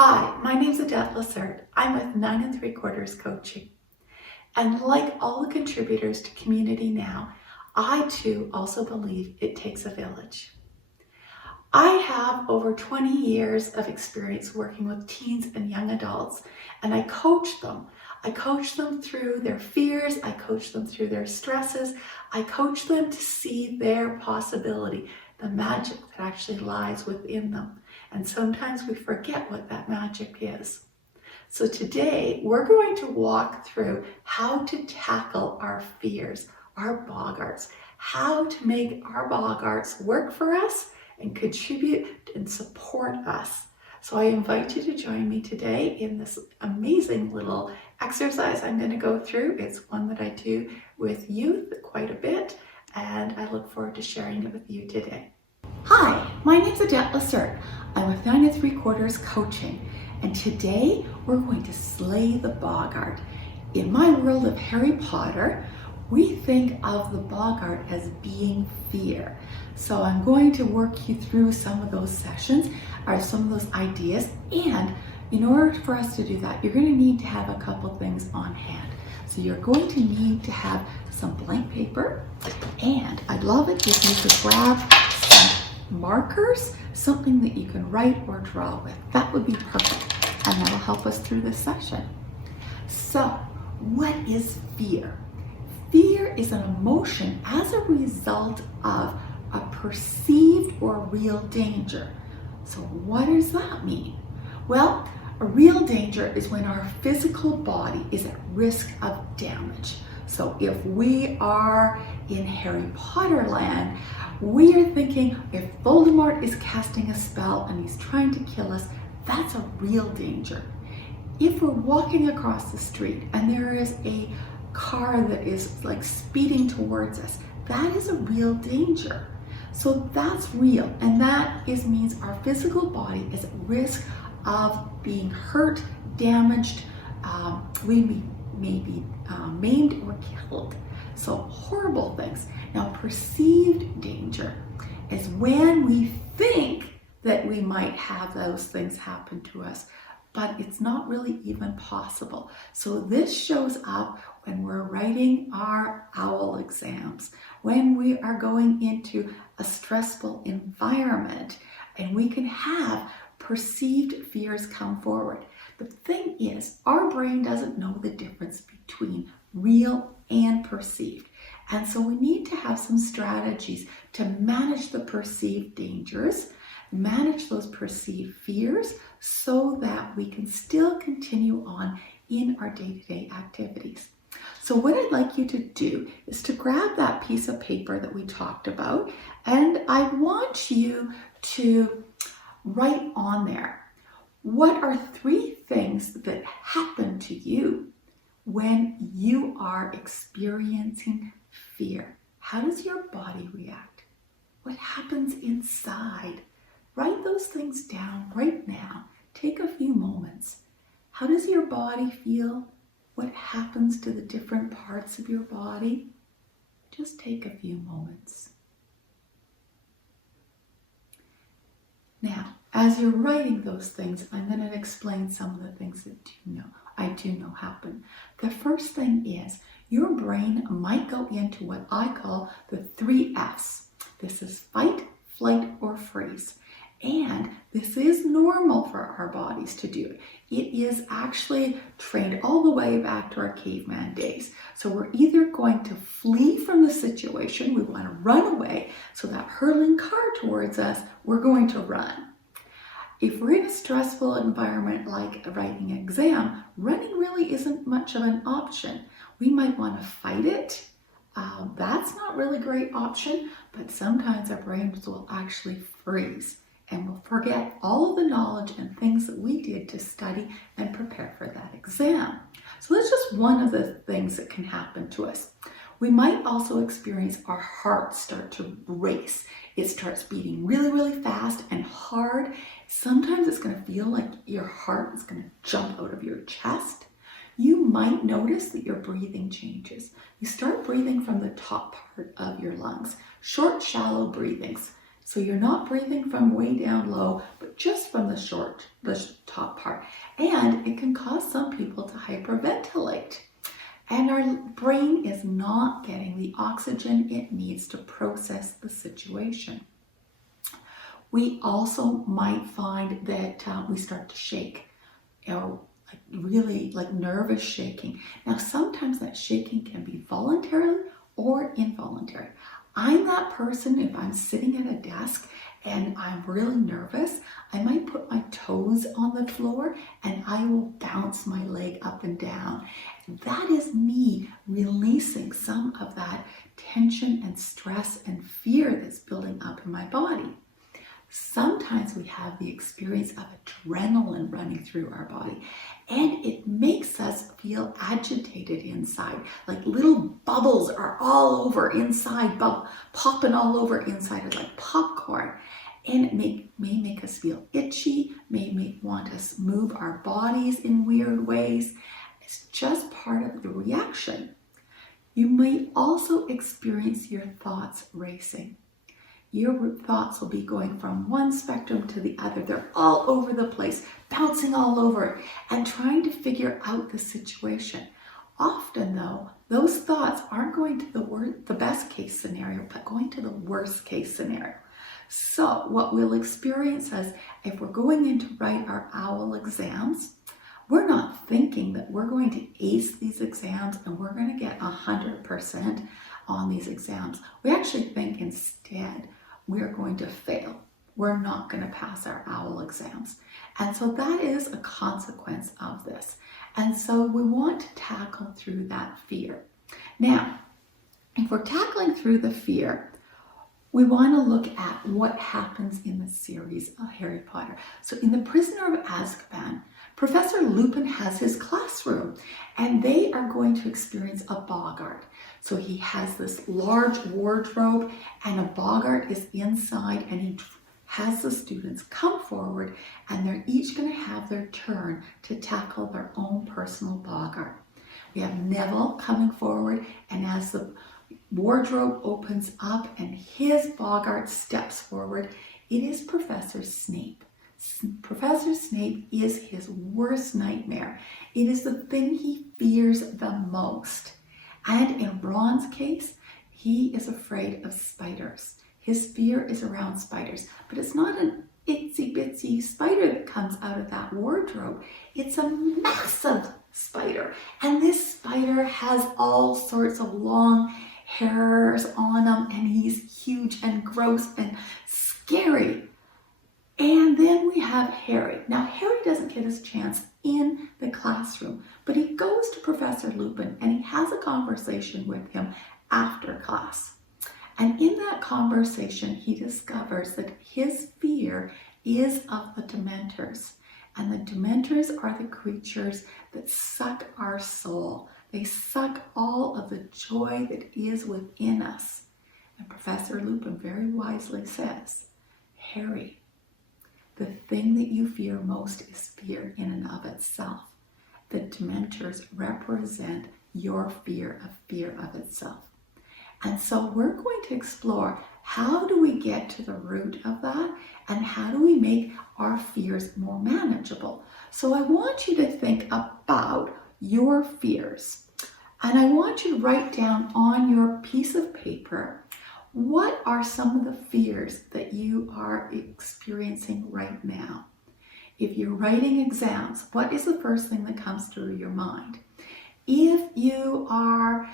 Hi, my name's Adette Lacerete. I'm with 9 3/4 Coaching. And like all the contributors to Community Now, I too also believe it takes a village. I have over 20 years of experience working with teens and young adults, and I coach them. I coach them through their fears, I coach them through their stresses, I coach them to see their possibility, the magic that actually lies within them. And sometimes we forget what that magic is. So today we're going to walk through how to tackle our fears, our boggarts, how to make our boggarts work for us and contribute and support us. So I invite you to join me today in this amazing little exercise I'm going to go through. It's one that I do with youth quite a bit, and I look forward to sharing it with you today. Hi, my name's Adette Lacerete. I'm with 9 3/4 Coaching, and today we're going to slay the boggart. In my world of Harry Potter, we think of the boggart as being fear. So I'm going to work you through some of those sessions or some of those ideas, and in order for us to do that, you're going to need to have a couple things on hand. So you're going to need to have some blank paper, and I'd love it if you could grab some markers, something that you can write or draw with. That would be perfect, and that'll help us through this session. So, what is fear? Fear is an emotion as a result of a perceived or real danger. So what does that mean? Well, a real danger is when our physical body is at risk of damage. So if we are in Harry Potter land, we are thinking if Voldemort is casting a spell and he's trying to kill us, that's a real danger. If we're walking across the street and there is a car that is like speeding towards us, that is a real danger. So that's real, and that means our physical body is at risk of being hurt, damaged, we may be maimed or killed. So horrible things. Now, perceived danger is when we think that we might have those things happen to us, but it's not really even possible. So this shows up when we're writing our OWL exams, when we are going into a stressful environment, and we can have perceived fears come forward. The thing is, our brain doesn't know the difference between real and perceived. And so we need to have some strategies to manage the perceived dangers, manage those perceived fears, so that we can still continue on in our day-to-day activities. So what I'd like you to do is to grab that piece of paper that we talked about, and I want you to write on there, what are 3 things that happen to you when you are experiencing fear? How does your body react? What happens inside? Write those things down right now. Take a few moments. How does your body feel? What happens to the different parts of your body? Just take a few moments. Now, as you're writing those things, I'm going to explain some of the things that I do know happen. The first thing is your brain might go into what I call the 3 Fs. This is fight, flight, or freeze. And this is normal for our bodies to do. It is actually trained all the way back to our caveman days. So we're either going to flee from the situation, we want to run away, so that hurling car towards us, we're going to run. If we're in a stressful environment like writing an exam, running really isn't much of an option. We might want to fight it. That's not really a great option, but sometimes our brains will actually freeze, and we'll forget all of the knowledge and things that we did to study and prepare for that exam. So that's just one of the things that can happen to us. We might also experience our heart start to race. It starts beating really, really fast and hard. Sometimes it's going to feel like your heart is going to jump out of your chest. You might notice that your breathing changes. You start breathing from the top part of your lungs. Short, shallow breathings. So you're not breathing from way down low, but just from the top part. And it can cause some people to hyperventilate. And our brain is not getting the oxygen it needs to process the situation. We also might find that we start to shake, or really like nervous shaking. Now, sometimes that shaking can be voluntary or involuntary. I'm that person, if I'm sitting at a desk and I'm really nervous, I might put my toes on the floor and I will bounce my leg up and down. That is me releasing some of that tension and stress and fear that's building up in my body. Sometimes we have the experience of adrenaline running through our body, and it makes us feel agitated inside, like little bubbles are all over inside, popping all over inside like popcorn. And it may make us feel itchy, may want us to move our bodies in weird ways. It's just part of the reaction. You may also experience your thoughts racing. Your thoughts will be going from one spectrum to the other. They're all over the place, bouncing all over it, and trying to figure out the situation. Often, though, those thoughts aren't going to the best case scenario, but going to the worst case scenario. So what we'll experience is, if we're going in to write our OWL exams, we're not thinking that we're going to ace these exams and we're going to get 100% on these exams. We actually think instead we're going to fail. We're not going to pass our OWL exams. And so that is a consequence of this. And so we want to tackle through that fear. Now, if we're tackling through the fear, we want to look at what happens in the series of Harry Potter. So in The Prisoner of Azkaban, Professor Lupin has his classroom, and they are going to experience a boggart. So he has this large wardrobe, and a boggart is inside, and he has the students come forward, and they're each going to have their turn to tackle their own personal boggart. We have Neville coming forward, and as the wardrobe opens up and his boggart steps forward, it is Professor Snape. Professor Snape is his worst nightmare. It is the thing he fears the most. And in Ron's case, he is afraid of spiders. His fear is around spiders, but it's not an itsy bitsy spider that comes out of that wardrobe. It's a massive spider. And this spider has all sorts of long hairs on him, and he's huge and gross and scary. And then we have Harry. Now, Harry doesn't get his chance in the classroom, but he goes to Professor Lupin and he has a conversation with him after class. And in that conversation, he discovers that his fear is of the Dementors. And the Dementors are the creatures that suck our soul. They suck all of the joy that is within us. And Professor Lupin very wisely says, Harry, the thing that you fear most is fear in and of itself. The Dementors represent your fear of itself. And so we're going to explore, how do we get to the root of that, and how do we make our fears more manageable? So I want you to think about your fears. And I want you to write down on your piece of paper, what are some of the fears that you are experiencing right now? If you're writing exams, what is the first thing that comes through your mind? If you are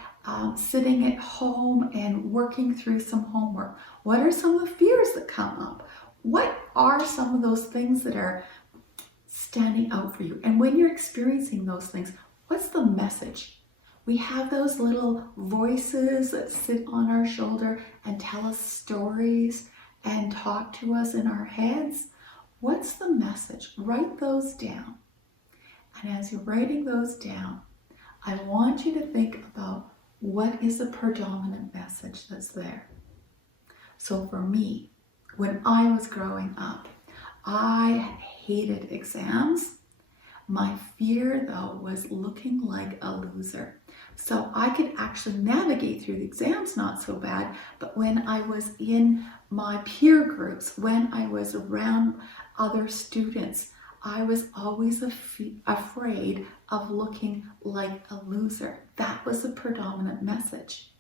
sitting at home and working through some homework, what are some of the fears that come up? What are some of those things that are standing out for you? And when you're experiencing those things, what's the message? We have those little voices that sit on our shoulder and tell us stories and talk to us in our heads. What's the message? Write those down. And as you're writing those down, I want you to think about, what is the predominant message that's there? So for me, when I was growing up, I hated exams. My fear, though, was looking like a loser. So I could actually navigate through the exams not so bad, but when I was in my peer groups, when I was around other students, I was always afraid of looking like a loser. That was the predominant message.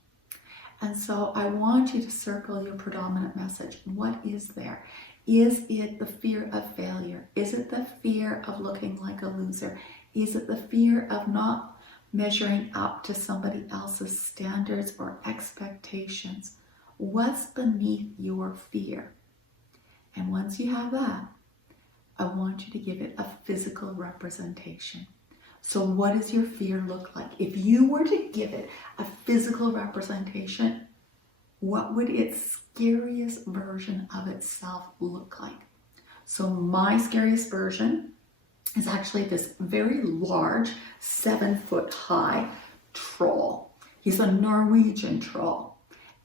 And so I want you to circle your predominant message. What is there? Is it the fear of failure? Is it the fear of looking like a loser? Is it the fear of not measuring up to somebody else's standards or expectations? What's beneath your fear? And once you have that, I want you to give it a physical representation. So what does your fear look like? If you were to give it a physical representation, what would its scariest version of itself look like? So my scariest version is actually this very large, 7-foot high troll. He's a Norwegian troll,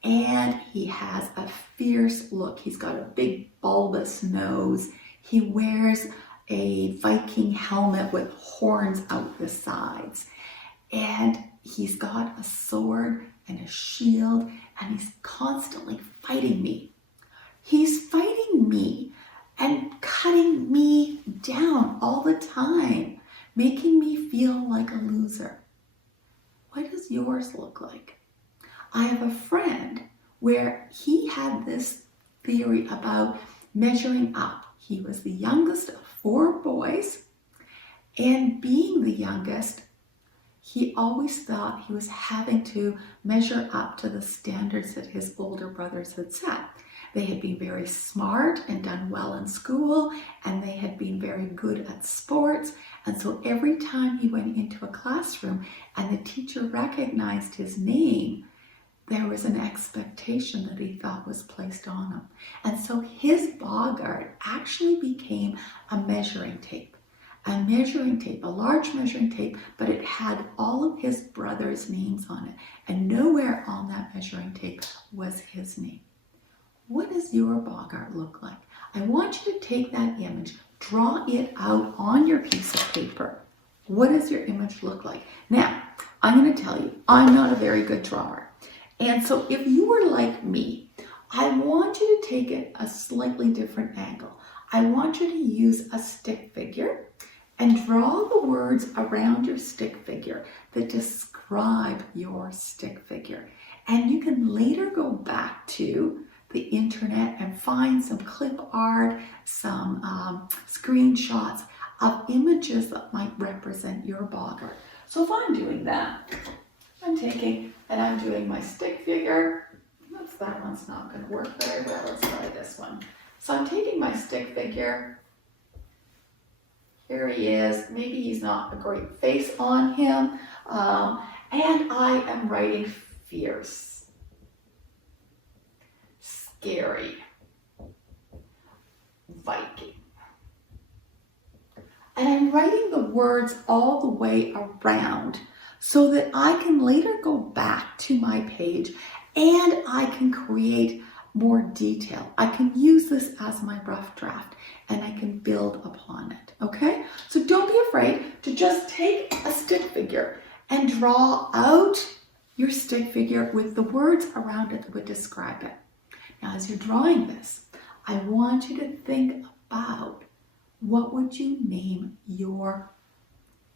and he has a fierce look. He's got a big bulbous nose. He wears a Viking helmet with horns out the sides. And he's got a sword and a shield, and he's constantly fighting me. He's fighting me and cutting me down all the time, making me feel like a loser. What does yours look like? I have a friend where he had this theory about measuring up. He was the youngest of 4 boys, and being the youngest, he always thought he was having to measure up to the standards that his older brothers had set. They had been very smart and done well in school, and they had been very good at sports. And so every time he went into a classroom and the teacher recognized his name, there was an expectation that he thought was placed on him. And so his boggart actually became a measuring tape. A large measuring tape, but it had all of his brothers' names on it. And nowhere on that measuring tape was his name. What does your boggart look like? I want you to take that image, draw it out on your piece of paper. What does your image look like? Now, I'm going to tell you, I'm not a very good drawer. And so if you were like me, I want you to take it a slightly different angle. I want you to use a stick figure and draw the words around your stick figure that describe your stick figure. And you can later go back to the internet and find some clip art, some screenshots of images that might represent your boggart. So if I'm doing that, I'm taking and I'm doing my stick figure. Oops, that one's not going to work very well. Let's try this one. So I'm taking my stick figure. Here he is. Maybe he's not a great face on him. And I am writing fierce, scary, Viking. And I'm writing the words all the way around so that I can later go back to my page and I can create more detail. I can use this as my rough draft and I can build upon it, okay? So don't be afraid to just take a stick figure and draw out your stick figure with the words around it that would describe it. Now, as you're drawing this, I want you to think about what would you name your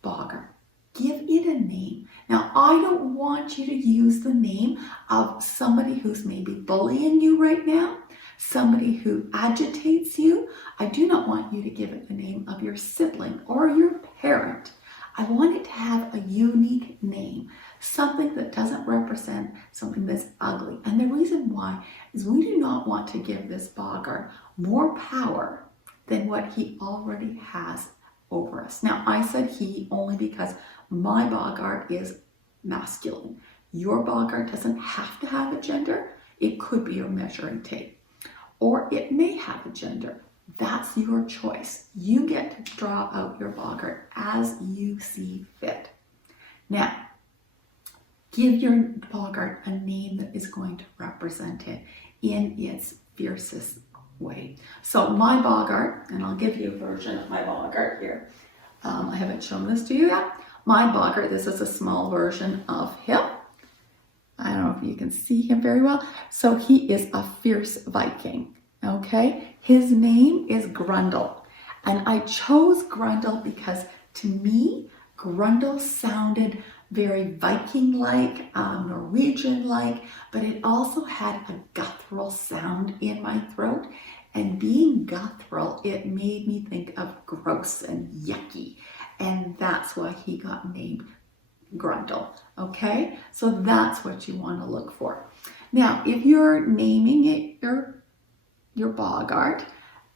boggart? Give it a name. Now, I don't want you to use the name of somebody who's maybe bullying you right now, somebody who agitates you. I do not want you to give it the name of your sibling or your parent. I want it to have a unique name, something that doesn't represent something that's ugly. And the reason why is we do not want to give this boggart more power than what he already has over us. Now, I said he only because my boggart is masculine. Your boggart doesn't have to have a gender. It could be your measuring tape, or it may have a gender. That's your choice. You get to draw out your boggart as you see fit. Now, give your boggart a name that is going to represent it in its fiercest way. So my boggart, and I'll give you a version of my boggart here. I haven't shown this to you yet. My boggart, this is a small version of him. I don't know if you can see him very well. So he is a fierce Viking, okay? His name is Grundle. And I chose Grundle because to me, Grundle sounded very Viking-like, Norwegian-like, but it also had a guttural sound in my throat. And being guttural, it made me think of gross and yucky. And that's why he got named Grundle, okay? So that's what you want to look for. Now, if you're naming it your boggart,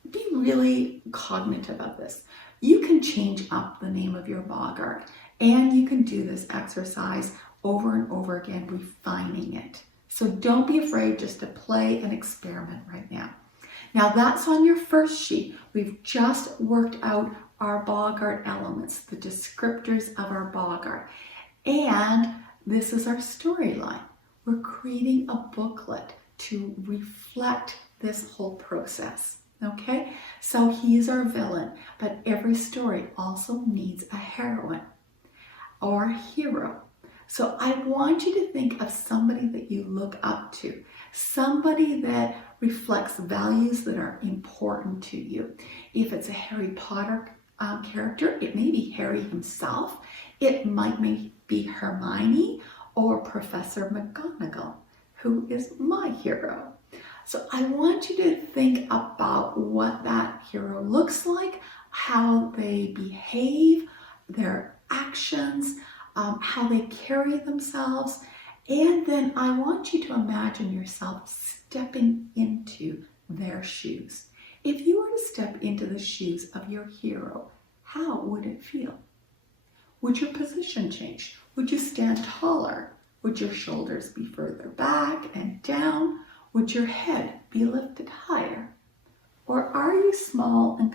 be really cognitive of this. You can change up the name of your boggart, and you can do this exercise over and over again, refining it. So don't be afraid just to play and experiment right now. Now that's on your first sheet. We've just worked out our boggart elements, the descriptors of our boggart. And this is our storyline. We're creating a booklet to reflect this whole process. Okay, so he's our villain, but every story also needs a heroine or a hero. So I want you to think of somebody that you look up to, somebody that reflects values that are important to you. If it's a Harry Potter character, it may be Harry himself. It might be Hermione or Professor McGonagall, who is my hero. So I want you to think about what that hero looks like, how they behave, their actions, how they carry themselves, and then I want you to imagine yourself stepping into their shoes. If you were to step into the shoes of your hero, how would it feel? Would your position change? Would you stand taller? Would your shoulders be further back and down? Would your head be lifted higher? Or are you small and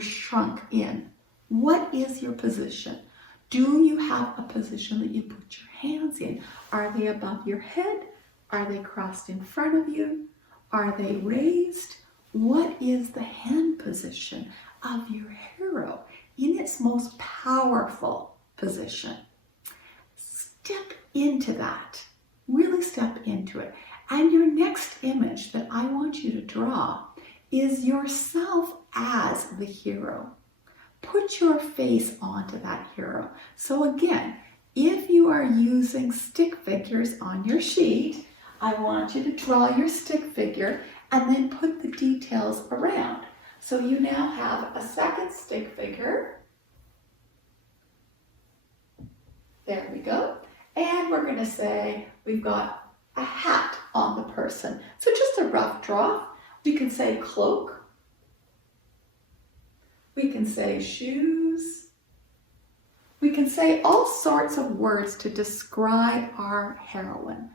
shrunk in? What is your position? Do you have a position that you put your hands in? Are they above your head? Are they crossed in front of you? Are they raised? What is the hand position of your hero in its most powerful position? Step into that. Really step into it. And your next image that I want you to draw is yourself as the hero. Put your face onto that hero. So again, if you are using stick figures on your sheet, I want you to draw your stick figure and then put the details around. So you now have a second stick figure. There we go. And we're going to say we've got a hat on the person. So just a rough draw. We can say cloak. We can say shoes. We can say all sorts of words to describe our heroine.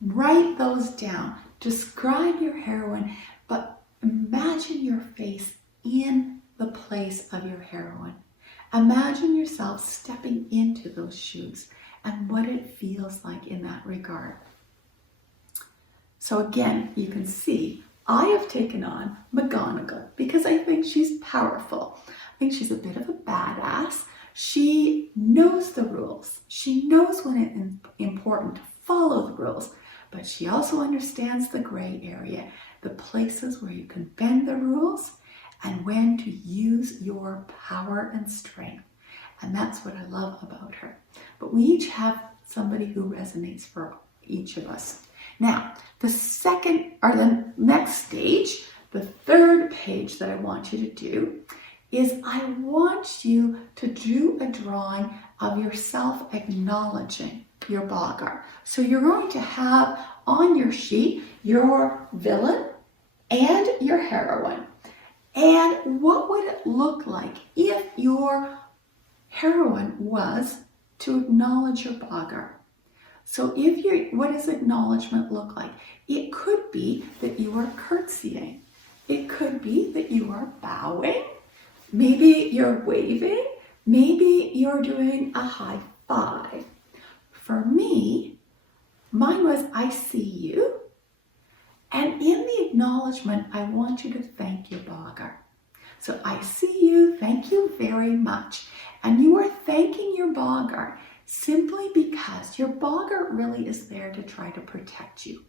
Write those down. Describe your heroine, but imagine your face in the place of your heroine. Imagine yourself stepping into those shoes and what it feels like in that regard. So again, you can see I have taken on McGonagall because I think she's powerful. I think she's a bit of a badass. She knows the rules. She knows when it's important to follow the rules, but she also understands the gray area, the places where you can bend the rules and when to use your power and strength. And that's what I love about her. But we each have somebody who resonates for each of us. Now, the next stage, the third page that I want you to do is I want you to do a drawing of yourself acknowledging your boggart. So you're going to have on your sheet your villain and your heroine. And what would it look like if your heroine was to acknowledge your boggart? So what does acknowledgement look like? It could be that you are curtsying. It could be that you are bowing. Maybe you're waving. Maybe you're doing a high five. For me, mine was I see you. And in the acknowledgement, I want you to thank your boggart. So I see you. Thank you very much. And you are thanking your boggart simply because your boggart really is there to try to protect you.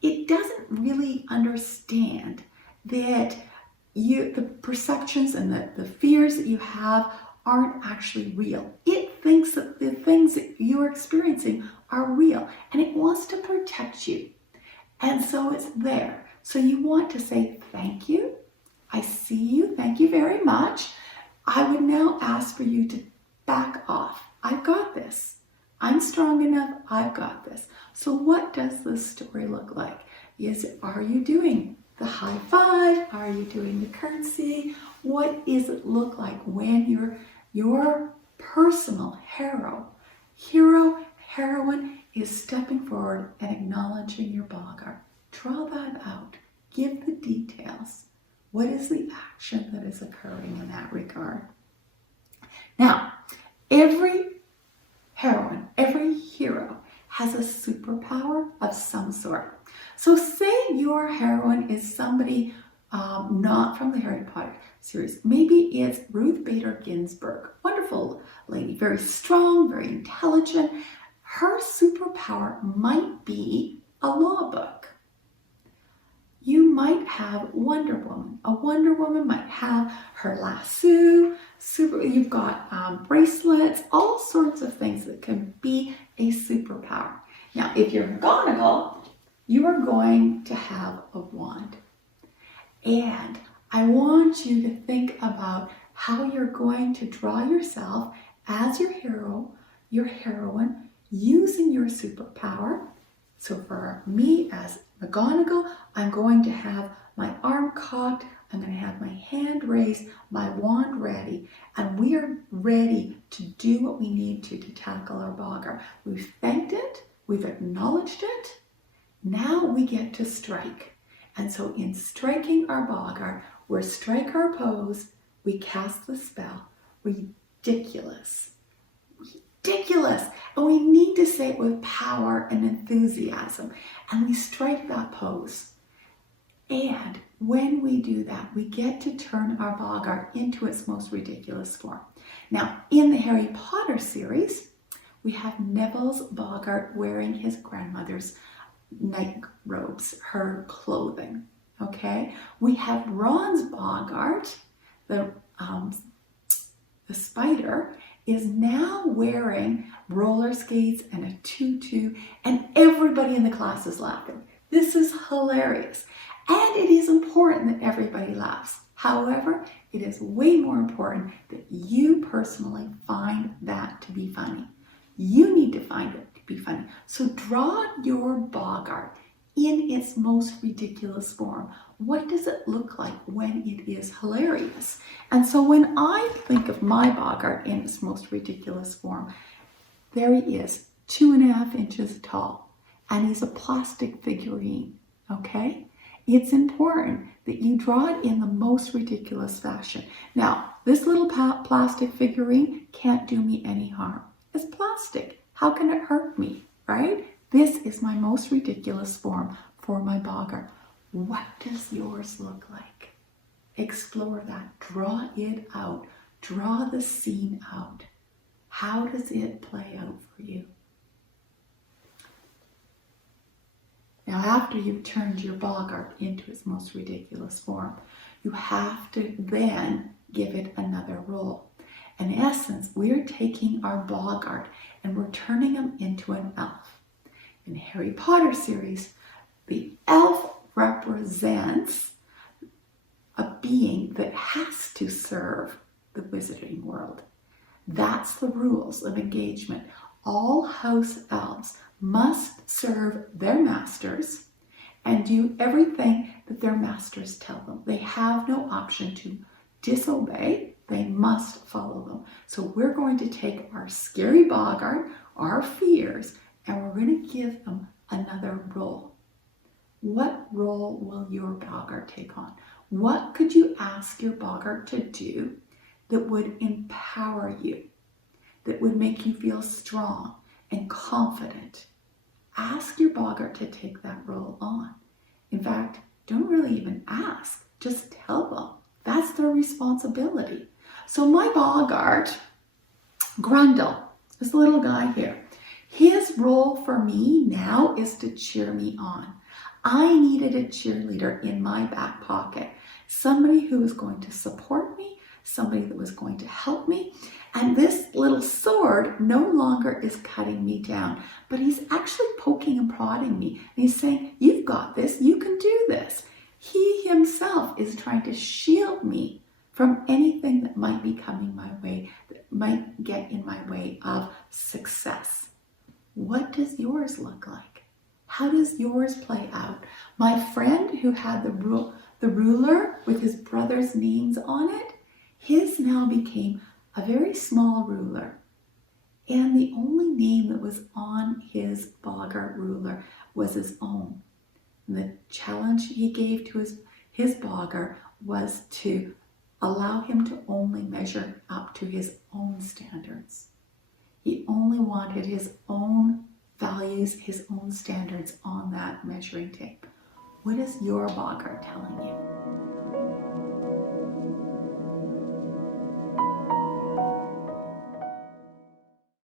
It doesn't really understand that the perceptions and the fears that you have aren't actually real. It thinks that the things that you're experiencing are real, and it wants to protect you. And so it's there. So you want to say, thank you. I see you. Thank you very much. I would now ask for you to back off. I've got this. I'm strong enough. I've got this. So what does this story look like? Are you doing the high five? Are you doing the curtsy? What does it look like when your personal heroine is stepping forward and acknowledging your boggart? Draw that out. Give the details. What is the action that is occurring in that regard? Now, every heroine, every hero has a superpower of some sort. So say your heroine is somebody not from the Harry Potter series. Maybe it's Ruth Bader Ginsburg, wonderful lady, very strong, very intelligent. Her superpower might be a law book. You might have Wonder Woman. A Wonder Woman might have her lasso. You've got bracelets, all sorts of things that can be a superpower. Now, if you're McGonagall, you are going to have a wand. And I want you to think about how you're going to draw yourself as your hero, your heroine, using your superpower. So for me as McGonagall, I'm going to have my arm cocked, I'm going to have my hand raised, my wand ready, and we are ready to do what we need to tackle our boggart. We've thanked it, we've acknowledged it, now we get to strike. And so in striking our boggart, we strike our pose, we cast the spell. Ridiculous. Ridiculous. And we need to say it with power and enthusiasm. And we strike that pose. And when we do that, we get to turn our boggart into its most ridiculous form. Now, in the Harry Potter series, we have Neville's boggart wearing his grandmother's night robes, her clothing. Okay? We have Ron's boggart, the spider, is now wearing roller skates and a tutu, and everybody in the class is laughing. This is hilarious. And it is important that everybody laughs. However, it is way more important that you personally find that to be funny. You need to find it to be funny. So draw your boggart in its most ridiculous form. What does it look like when it is hilarious? And so when I think of my boggart in its most ridiculous form, there he is, 2.5 inches tall, and he's a plastic figurine, okay? It's important that you draw it in the most ridiculous fashion. Now, this little plastic figurine can't do me any harm. It's plastic. How can it hurt me, right? This is my most ridiculous form for my boggart. What does yours look like? Explore that. Draw it out. Draw the scene out. How does it play out for you? Now, after you've turned your boggart into its most ridiculous form, you have to then give it another role. In essence, we're taking our boggart and we're turning him into an elf. In the Harry Potter series, the elf represents a being that has to serve the wizarding world. That's the rules of engagement. All house elves must serve their masters and do everything that their masters tell them. They have no option to disobey. They must follow them. So we're going to take our scary boggart, our fears, and we're going to give them another role. What role will your boggart take on? What could you ask your boggart to do that would empower you, that would make you feel strong and confident? Ask your boggart to take that role on. In fact, don't really even ask. Just tell them. That's their responsibility. So my boggart, Grundle, this little guy here, his role for me now is to cheer me on. I needed a cheerleader in my back pocket, somebody who was going to support me, somebody that was going to help me. And this little sword no longer is cutting me down, but he's actually poking and prodding me. And he's saying, you've got this, you can do this. He himself is trying to shield me from anything that might be coming my way, that might get in my way of success. What does yours look like? How does yours play out? My friend who had the ruler with his brother's names on it, his now became a very small ruler. And the only name that was on his boggart ruler was his own. And the challenge he gave to his boggart was to allow him to only measure up to his own standards. He only wanted his own values, his own standards on that measuring tape. What is your boggart telling you?